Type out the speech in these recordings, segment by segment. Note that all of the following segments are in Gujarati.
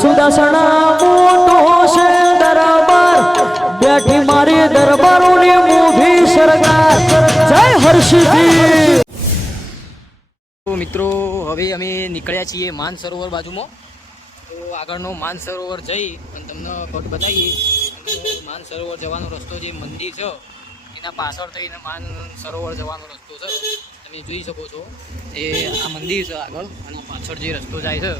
સુદર્શના મોટો છે દરબાર બેઠી મારી દરબારોની મોભી સરકાર જય હર્ષિથી। મિત્રો હવે અમે નીકળ્યા છીએ માનસરોવર બાજુમાં, તો આગળનો માનસરોવર જઈ અને તમને ફોટો બતાવીએ। માનસરોવર જવાનો રસ્તો જે મંદિર છે એના પાછળ થઈને માનસરોવર જવાનો રસ્તો છે, તમે જોઈ શકો છો એ આ મંદિર છે આગળ, અને પાછળ જે રસ્તો જાય છે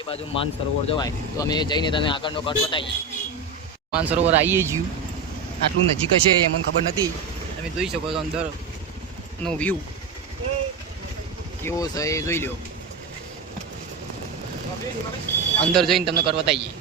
એ બાજુ માનસરોવર જવાય। તો અમે જઈને તમે આગળનો કટ બતાવીએ। માનસરોવર આવીએ જ્યું, આટલું નજીક હશે એ મને ખબર નથી, તમે જોઈ શકો છો અંદરનો વ્યૂ કેવો છે એ જોઈ લો। અંદર જઈને તમને કટ બતાવીએ।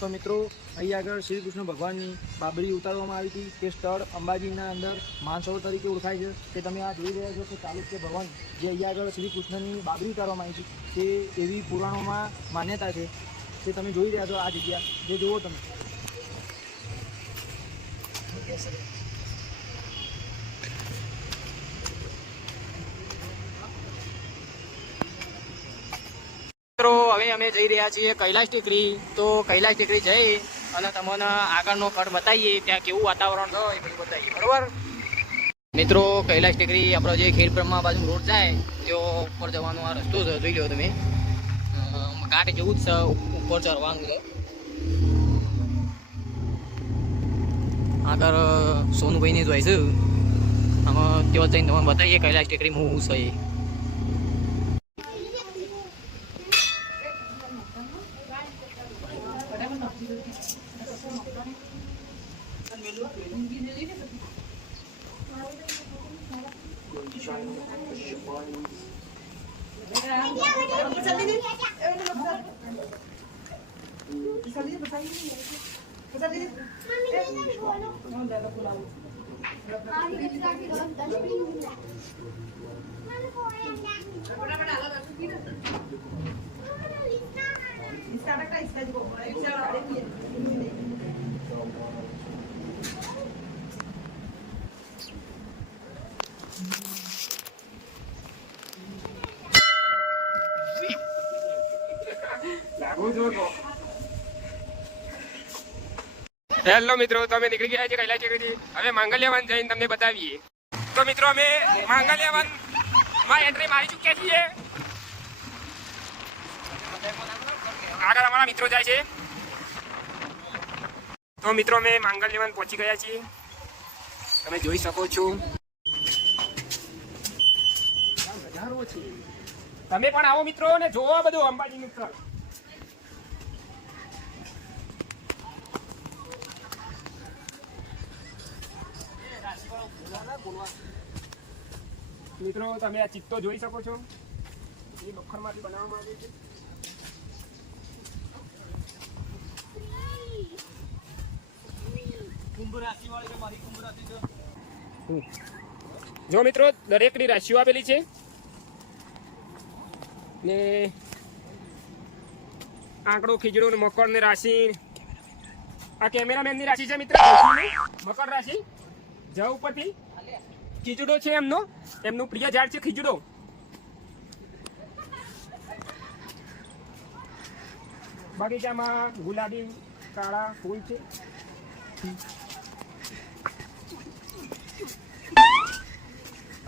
તો મિત્રો અહીં આગળ શ્રી કૃષ્ણ ભગવાનની બાબરી ઉતારવામાં આવી હતી। તે સ્થળ અંબાજીના અંદર માનસરોવર તરીકે ઓળખાય છે। તે તમે આ જોઈ રહ્યા છો કે ચાલુક્ય ભવન જે અહીં આગળ શ્રી કૃષ્ણની બાબરી ઉતારવામાં આવી છે, તે એવી પુરાણોમાં માન્યતા છે। તે તમે જોઈ રહ્યા છો આ જગ્યા, જે જુઓ તમે। મિત્રો હવે અમે જઈ રહ્યા છીએ કૈલાશ ટેકરી। તો કૈલાશ ટેકરી જઈ અને તમને આગળનો કટ બતાવીએ, ત્યાં કેવું વાતાવરણ છે એ બધું બતાવીએ, બરોબર। મિત્રો કૈલાશ ટેકરી આપણો જે ખેડબ્રહ્મા બાજુ રોડ જાય તે ઉપર જવાનો આ રસ્તો છે, જોઈ લો તમે। ઘાટ જેવું જ છે, ઉપર ચડવાનું છે। આગળ સોનુભાઈને જ હોય છે, આમાં ત્યાં જઈને તમને બતાવીએ કૈલાશ ટેકરીમાં હું છે। હેલો મિત્રો, તો અમે નીકળી ગયા છીએ કૈલાશ ટેકરીથી। હવે માંગલ્યવન જઈને તમને બતાવીએ। તો મિત્રો અમે માંગલ્યવન માં એન્ટ્રી મારી ચૂક્યા છીએ। આગળ અમારા મિત્રો જાય છે। તો મિત્રો અમે માંગલ્યવન પહોંચી ગયા છીએ, તમે જોઈ શકો છો। તમે પણ આવો મિત્રો ને જોવો બધું અંબાજીનું સ્થળ। મિત્રો તમે આ ચિત્તો જોઈ શકો છો, એ લોખંડમાંથી બનાવવામાં આવી છે। જો મિત્રો દરેકની રાશિઓ આપેલી છે ને આંકડો, ખીજડો ને મકર ને રાશિ, આ કેમેરામેન ની રાશિ છે મિત્ર, મકર રાશિ। જ ઉપરથી ખીજડો છે એમનું પ્રિય ઝાડ છે ખીજડો। બગીચામાં ગુલાબી કાળા ફૂલ છે।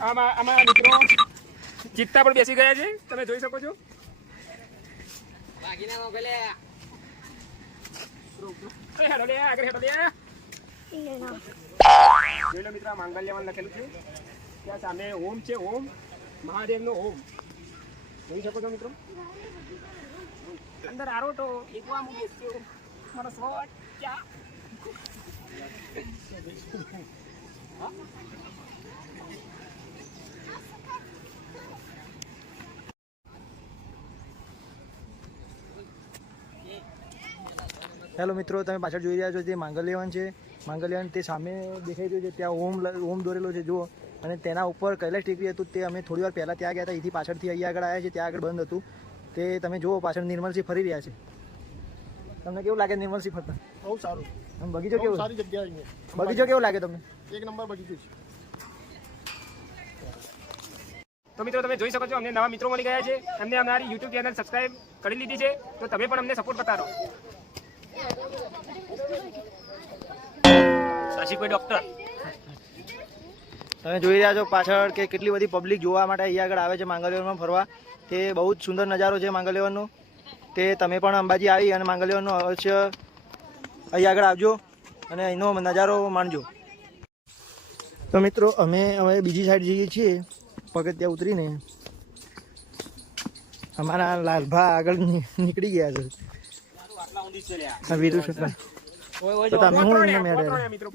આમાં મિત્રો ચિત્તા પણ બેસી ગયા છે, તમે જોઈ શકો છો। જોઈ લો મિત્રો, માંગલ્યવન લખેલું છે, ત્યાં સામે ઓમ છે, ઓમ મહાદેવનો ઓમ જોઈ શકો છો મિત્રો। અંદર આરોટો એકવા મૂકી છે મારો સ્વટ ક્યાં હેલો મિત્રો, તમે પાછળ જોઈ રહ્યા છો તે માંગલ્યવન છે। માંગલ્યવન તે સામે દેખાઈ રહ્યું છે, ત્યાં ઓમ દોરેલો છે જુઓ, અને તેના ઉપર કૈલાશ ટેકરી હતું, તે અમે થોડી વાર પહેલાં ત્યાં ગયા હતા। અહીંથી પાછળથી અહીંયા આગળ આવ્યા છે, ત્યાં આગળ બંધ હતું। તે તમે જુઓ પાછળ નિર્મલસિંહ ફરી રહ્યા છે। તમને કેવું લાગે નિર્મલસિંહ ફરતા? બહુ સારું, બગીચો કેવો? સારી જગ્યા, બગીચો કેવો લાગે તમને? એક નંબર બગીચો છે। તો મિત્રો તમે જોઈ શકો છો અમને નવા મિત્રો મળી ગયા છે, અમને અમારી યુટ્યુબ ચેનલ સબસ્ક્રાઇબ કરી લીધી છે, તો તમે પણ અમને સપોર્ટ કરતા રહો. સાશીભાઈ ડોક્ટર તમે જોઈ રહ્યા છો પાછળ કે કેટલી બધી પબ્લિક જોવા માટે અહીંયા આગળ આવે છે માંગલ્યવનમાં ફરવા. તે બહુ જ સુંદર નજારો છે માંગલ્યવનનો. તે તમે પણ અંબાજી આવી અને માંગલ્યવનનો અવશ્ય અહીંયા આગળ આવજો અને એનો નજારો માણજો. તો મિત્રો અમે હવે બીજી સાઈડ જઈએ છીએ. પગથિયાં ઉતરીને અમારા લાલભા આગળ નીકળી ગયા છે. વીરુ શુક્લા તો તમે હું એમને મેળે મિત્રો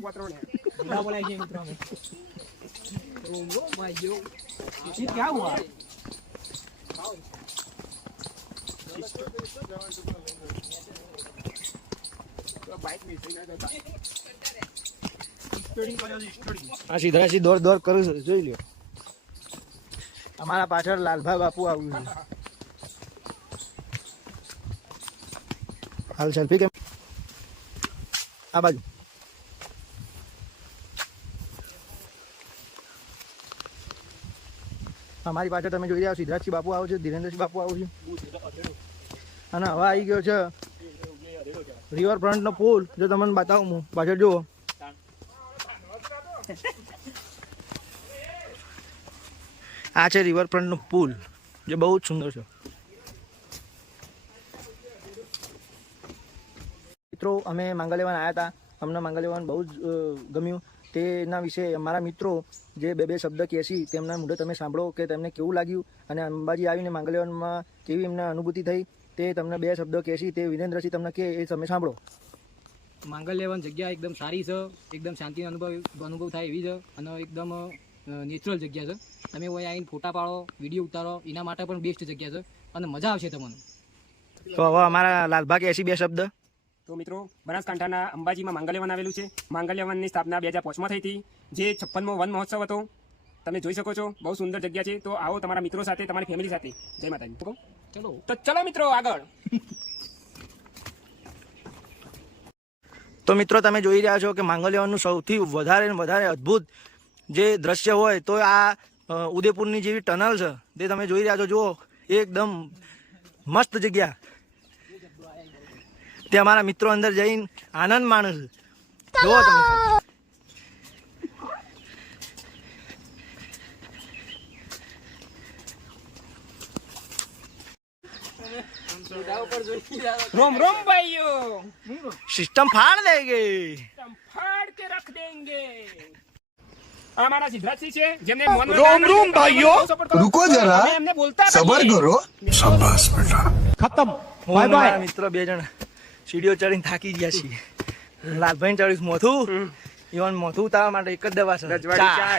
આ સીધા દોડ કરું છું, જોઈ લ્યો. અમારા પાછળ લાલભા બાપુ આવ્યું છે. હાલ સેલ્ફી કેમ આ બાજુ. અમારી પાછળ તમે જોઈ રહ્યા સિદ્ધરાજસિંહ બાપુ આવું છે, ધીરેન્દ્રસિંહ બાપુ આવું છે, અને હવે આવી ગયો છે રિવરફ્રન્ટનો પુલ. જો તમને બતાવું હું પાછળ જુઓ. આ છે રિવરફ્રન્ટનો પુલ, જે બહુ જ સુંદર છે. મિત્રો અમે માંગલ્યવન આવ્યા હતા, અમને માંગલ્યવન બહુ જ ગમ્યું. તેના વિશે અમારા મિત્રો જે બે શબ્દ કહેશી તેમના મુઢે તમે સાંભળો કે તેમને કેવું લાગ્યું અને અંબાજી આવીને માંગલ્યવનમાં કેવી એમને અનુભૂતિ થઈ. તે તમને બે શબ્દ કહેશી, તે વિરેન્દ્રસિંહ તમને કહે એ તમે સાંભળો. માંગલ્યવન જગ્યા એકદમ સારી છે, એકદમ શાંતિનો અનુભવ થાય એવી છે અને એકદમ નેચરલ જગ્યા છે. તમે કોઈ આવીને ફોટા પાડો, વિડીયો ઉતારો, એના માટે પણ બેસ્ટ જગ્યા છે અને મજા આવશે તમને. તો હવે અમારા લાલભા કહેશી બે શબ્દ. તો મિત્રો બનાસકાંઠાના અંબાજીમાં માંગલ્યવન આવેલું છે. માંગલ્યવનની સ્થાપના 2005માં થઈ હતી, જે 56મો વન મહોત્સવ હતો. તમે જોઈ શકો છો, બહુ સુંદર જગ્યા છે. તો આવો તમારા મિત્રો સાથે, તમારી ફેમિલી સાથે. જય માતાજી. તો ચલો મિત્રો આગળ. તો મિત્રો તમે જોઈ રહ્યા છો કે માંગલ્યવનનું સૌથી વધારે અદ્ભુત જે દ્રશ્ય હોય તો આ ઉદયપુરની જેવી ટનલ છે, તે તમે જોઈ રહ્યા છો. જુઓ, એકદમ મસ્ત જગ્યા. તે અમારા મિત્રો અંદર જઈને આનંદ માણે છે. જુઓ તમે. રોમ રોમ ભાઈઓ, સિસ્ટમ ફાડ દેંગે, फाड़ के रख देंगे. हमारा सिद्धराजसिंह છે, જેમને रोम रोम भाइयों, रुको जरा, એમને બોલતા सबर करो. शाबाश बेटा. ખતમ. Bye bye. મિત્રો બે જણ સીડીઓ ચડીને થાકી ગયા છીએ. લાલભાઈ ચડીશ મોથું, ઈવન મોથું ઉતારવા માટે એક જ દવા છે, રજવાડી ચા.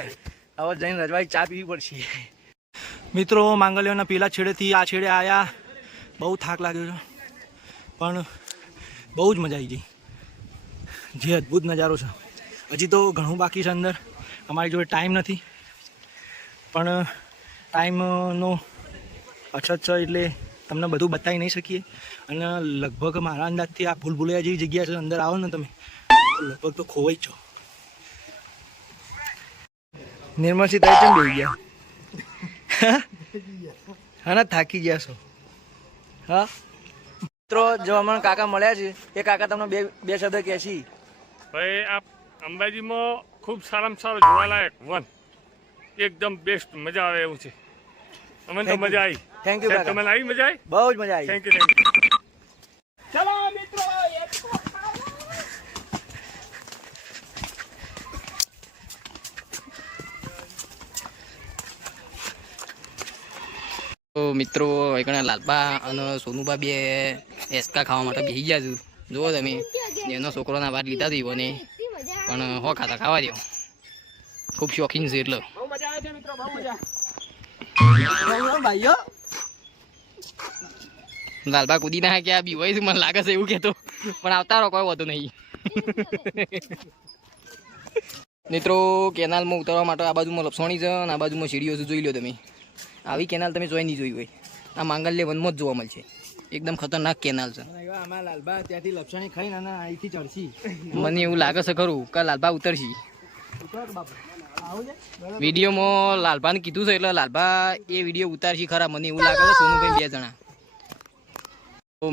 હવે જઈને રજવાડી ચા પીવી પડશે. મિત્રો માંગલ્યવનના પેલા છેડેથી આ છેડે આવ્યા. બહુ થાક લાગ્યો છે, પણ બહુ જ મજા આવી ગઈ. જે અદ્ભુત નજારો છે. હજી તો ઘણું બાકી છે અંદર. અમારી જોડે ટાઈમ નથી, પણ ટાઈમનો અછત છે એટલે તમને બધું બતાવી નહીં શકીએ. અને લગભગ મારા અંદાજથી આ ભૂલભુલૈયા જેવી જગ્યા છે. અંદર આવો ને તમે લગભગ તો ખોવાઈ જ છો. નિર્મળસિંહ તઈ કેમ બેસી ગયા? હા ના, થાકી ગયા છો. હા મિત્રો, જો અમને કાકા મળ્યા છે, એ કાકા તમને બે શબ્દ કહેશી. ભાઈ આ અંબાજીમાં ખૂબ સારામાં સારું જોવાલાયક વન, એકદમ બેસ્ટ, મજા આવે એવું છે. અમને તો મજા આવી. થેન્ક યુ કાકા. તમને આવી મજા આવી? બહુ જ મજા આવી. Thank you. ચલો મિત્રો. તો મિત્રો એકણા લાલબા અને સોનુબા બે એસકા ખાવા માટે બેસી ગયા છું. જુઓ તમે, એનો છોકરોના વાત લીધા હતી મને, પણ હો ખાતા ખાવા દો. ખૂબ શોખીન છે એટલે. બહુ મજા આવે છે મિત્રો, બહુ મજા. ભાઈઓ લાલબા કૂદી ના કે આ બીવાય છે, મને લાગે છે એવું કહેતો, પણ આવતા રહો, કોઈ વધુ નહીં. મિત્રો કેનાલમાં ઉતરવા માટે આ બાજુમાં લપસણી છે અને આ બાજુમાં સીડીઓ છે. જોઈ લો તમે, આવી કેનાલ તમે જોઈ નહીં જોઈ હોય. આ માંગલ્યવનમાં જ જોવા મળશે. એકદમ ખતરનાક કેનાલ છે. અમારા લાલબા ત્યાંથી લપસણી ખાઈને અહીંથી ચડશી. મને એવું લાગે છે ખરું કે લાલબા ઉતરશી. વિડીયોમાં લાલભાને કીધું છે એટલે લાલભા એ વિડીયો ઉતારશી ખરા, મને એવું લાગે છે. સોનુભાઈ 2 જણા તો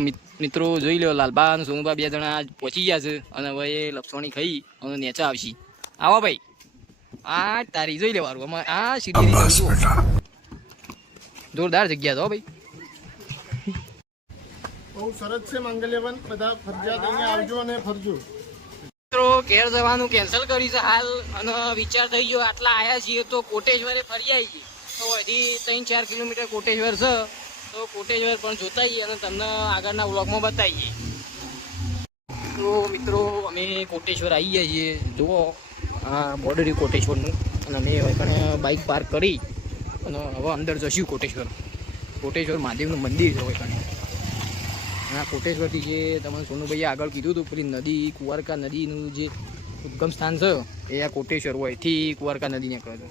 મિત્રો જોઈ લો, લાલભા અને સોનુભા 2 જણા આજ પહોંચી ગયા છે અને હવે એ લપસણી ખાઈ અને નેચા આવશી. આવો ભાઈ, આ તારી જોઈ લેવાનું. આમાં આ સીડી बस बेटा જોરદાર જગ્યા છે હો ભાઈ. બહુ સરસ છે માંગલ્યવન. બધા ફરજિયાત અહીંયા આવજો અને ફરજો. મિત્રો ઘેર જવાનું કેન્સલ કર્યું છે હાલ અને વિચાર થઈ ગયો આટલા આયા છીએ તો કોટેશ્વરે ફરી આવીએ. તો અહીંથી 3-4 કિલોમીટર કોટેશ્વર છે, તો કોટેશ્વર પણ જોતા આવીએ અને તમને આગળના વ્લોગમાં બતાવીએ. તો મિત્રો અમે કોટેશ્વર આવી ગયા છીએ. જુઓ આ બોર્ડર કોટેશ્વરનું, અને અમે હવે બાઇક પાર્ક કરી અને હવે અંદર જશું કોટેશ્વર. કોટેશ્વર મહાદેવનું મંદિર છે હવે. આ કોટેશ્વરથી જે તમને સોનુભાઈએ આગળ કીધું હતું, પેલી નદી કુંવારકા નદીનું જે ઉદ્ગમ સ્થાન છે એ આ કોટેશ્વર હોય થી કુંવારકા નદી નીકળે છે.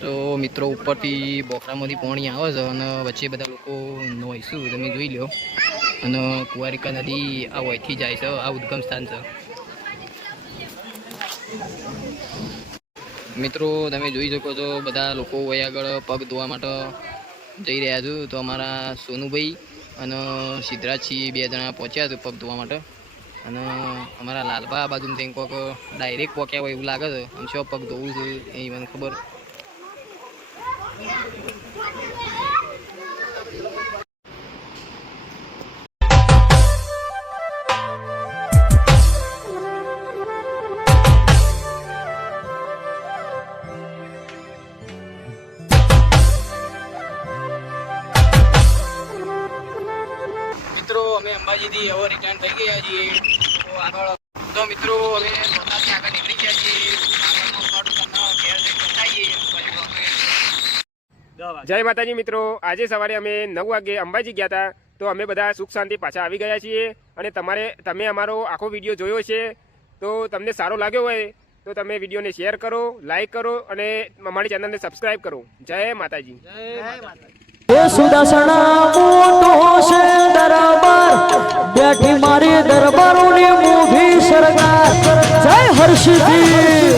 તો મિત્રો ઉપરથી બોખરામાંથી પાણી આવે છે અને વચ્ચે બધા લોકો નોઈશું તમે જોઈ લો. અને કુંવારિકા નદી આ વયથી જાય છે, આ ઉદ્ગમ સ્થાન છે. મિત્રો તમે જોઈ શકો છો બધા લોકો વય આગળ પગ ધોવા માટે જઈ રહ્યા છું. તો અમારા સોનુભાઈ અને સિદ્ધરાજસિંહ 2 જણા પહોંચ્યા છે પગ ધોવા માટે. અને અમારા લાલભા આ બાજુથી કોઈક ડાયરેક્ટ પહોંચ્યા હોય એવું લાગે છે. આમ શું પગ ધોવું છે એ મને ખબર. મિત્રો અમે અંબાજીથી હવે રિટર્ન થઈ ગયા છીએ. તો આગળ તો મિત્રો અમે બોટાદથી આગળ નીકળી ગયા છીએ. આગળનો શોટ તમને ઘેર જઈને બતાવીએ. જય માતાજી મિત્રો, આજે સવારે અમે 9 વાગે અંબાજી ગયા હતા. તો અમે બધા સુખ શાંતિ પાછા આવી ગયા છીએ. અને તમે અમારો આખો વિડીયો જોયો છે, તો તમને સારો લાગ્યો હોય તો તમે વિડીયોને શેર કરો, લાઈક કરો અને અમારી ચેનલને સબસ્ક્રાઈબ કરો. જય માતાજી. એ સુદર્શન મોટો છે